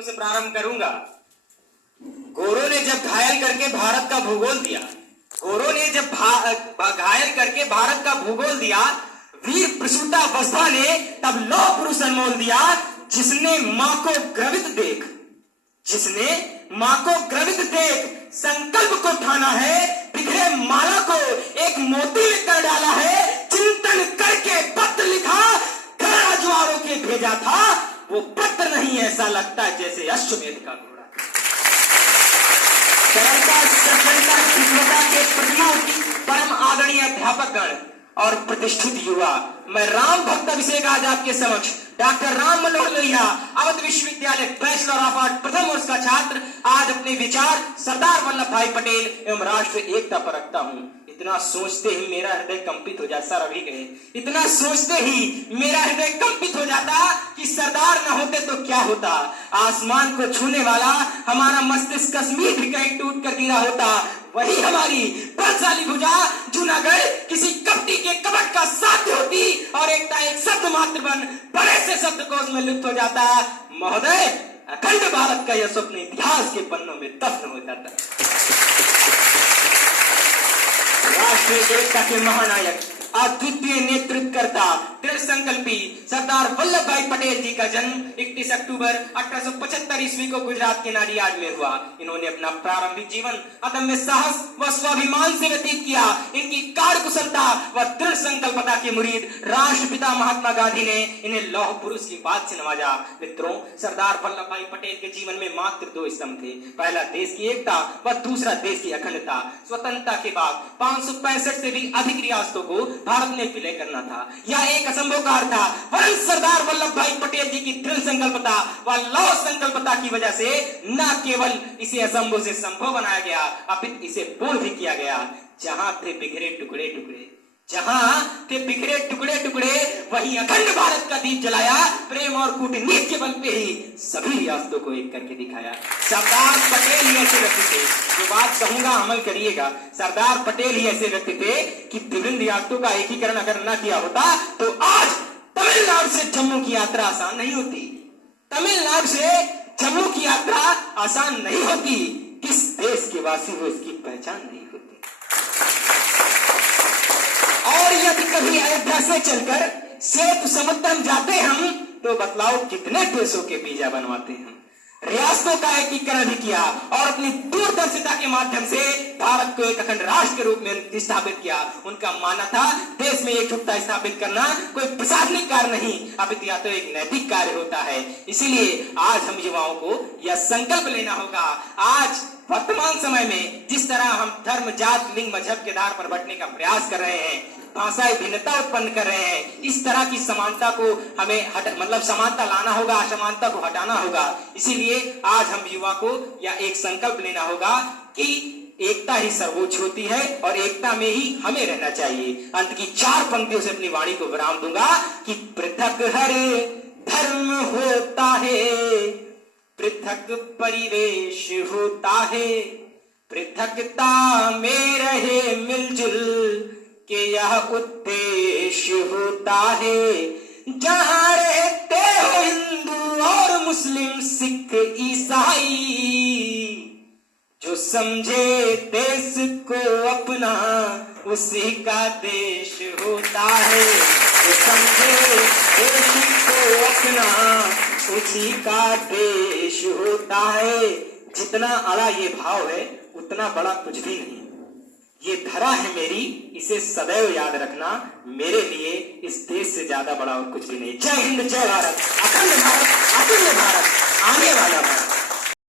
से प्रारंभ करूंगा। गोरों ने जब घायल करके भारत का भूगोल दिया, गोरों ने जब घायल करके भारत का भूगोल दिया, वीर प्रसूता वसुधा ने तब लौह पुरुष अनमोल दिया, जिसने मां को ग्रवित देख, जिसने मां को ग्रवित देख संकल्प को ठाना है, बिखरे माला को एक मोती में कर डाला है, चिंतन करके पत्र लिखा, घर राजवारों के भेजा था, वो पत्र नहीं ऐसा लगता जैसे अश्वमेध का घोड़ा। सरलता सफलता शुद्धता के प्रतिमूर्ति परम आदरणीय अध्यापक गण और प्रतिष्ठित युवा, मैं राम भक्त अभिषेक आज आपके समक्ष डॉक्टर राम मनोहर लोहिया, अवध विश्वविद्यालय बैचलर ऑफ आर्ट प्रथम वर्ष का छात्र, आज अपने विचार सरदार वल्लभ भाई पटेल एवं राष्ट्र एकता पर रखता हूँ। इतना सोचते ही मेरा हृदय कंपित हो जाता, सर अभी गए, इतना सोचते ही मेरा हृदय कंपित हो जाता कि सरदार न होते तो क्या होता। आसमान को छूने वाला हमारा मस्तिष्क कश्मीर भी कहीं टूट कर गिरा होता, वही हमारी बलशाली भुजा जूनागढ़ किसी कपटी के कपट का साध्य होती और एकता एक शब्द मात्र बन बड़े से शब्दकोश में लुप्त हो जाता। महोदय, अखंड भारत का यह स्वप्न इतिहास के पन्नों में दफन हो जाता। राष्ट्रीय एकता के महानायक, अद्वितीय नेतृत्वकर्ता, दृढ़ संकल्पी सरदार वल्लभ भाई पटेल जी का जन्म 31 अक्टूबर 1875 ईस्वी को गुजरात के नाडियाड में हुआ। इन्होंने अपना प्रारंभिक जीवन अदम्य साहस व स्वाभिमान से व्यतीत किया। इनकी कार्यकुशलता व दृढ़ संकल्पता के मुरीद राष्ट्रपिता महात्मा गांधी ने इन्हें लौह पुरुष की बात से नवाजा। मित्रों, सरदार वल्लभ भाई पटेल के जीवन में मात्र दो स्तंभ थे, पहला देश की एकता व दूसरा देश की अखंडता। स्वतंत्रता के बाद 565 से भी अधिक रियासतों को भारत में विलय करना था, यह एक असंभव कार्य था, परंतु सरदार वल्लभ भाई पटेल जी की दृढ़ संकल्पता व लौह संकल्पता की वजह से न केवल इसे असंभव से संभव बनाया गया, अपितु इसे पूर्ण भी किया गया। जहां थे बिखरे टुकड़े टुकड़े, जहां थे बिखरे टुकड़े टुकड़े, वहीं अखंड भारत का दीप जलाया, प्रेम और कूटनीति के बल पे ही सभी रियासतों को एक करके दिखाया। सरदार पटेल ही ऐसे व्यक्ति थे, जो बात कहूंगा अमल करिएगा, सरदार पटेल ही ऐसे व्यक्ति थे कि विभिन्न रियासतों का एकीकरण अगर न किया होता तो आज तमिलनाडु से जम्मू की यात्रा आसान नहीं होती, तमिलनाडु से जम्मू की यात्रा आसान नहीं होती। किस देश के वासी हो इसकी पहचान नहीं होती। और यदि कभी अयोध्या से चलकर सेतु समुद्रम जाते हम तो बतलाओ कितने देशों के वीजा बनवाते हैं। रियासतों का एकीकरण भी किया और अपनी दूरदर्शिता के माध्यम से भारत को एक अखंड राष्ट्र के रूप में स्थापित किया। उनका मानना था देश में एकजुटता स्थापित करना कोई प्रशासनिक कार्य नहीं, अपितु या तो एक नैतिक कार्य होता है। इसीलिए आज हम युवाओं को यह संकल्प लेना होगा। आज वर्तमान समय में जिस तरह हम धर्म, जात, लिंग, मजहब के आधार पर बंटने का प्रयास कर रहे हैं, भाषाई भिन्नता उत्पन्न कर रहे हैं, इस तरह की समानता को हमें समानता लाना होगा, असमानता को हटाना होगा। इसीलिए आज हम युवा को यह एक संकल्प लेना होगा कि एकता ही सर्वोच्च होती है और एकता में ही हमें रहना चाहिए। अंत की 4 पंक्तियों से अपनी वाणी को विराम दूंगा कि पृथक हर धर्म होता है, पृथक परिवेश होता है, पृथकता में रहे मिलजुल के यह उद्देश्य होता है। जहां रहते हो हिंदू और मुस्लिम, सिख, ईसाई, जो समझे देश को अपना उसी का देश होता है, जो समझे देश को अपना उसी का देश होता है। जितना अड़ा ये भाव है उतना बड़ा कुछ भी नहीं। ये धरा है मेरी, इसे सदैव याद रखना, मेरे लिए इस देश से ज्यादा बड़ा और कुछ भी नहीं। जय हिंद, जय भारत, अखंड भारत, अतुल्य भारत, आने वाला भारत।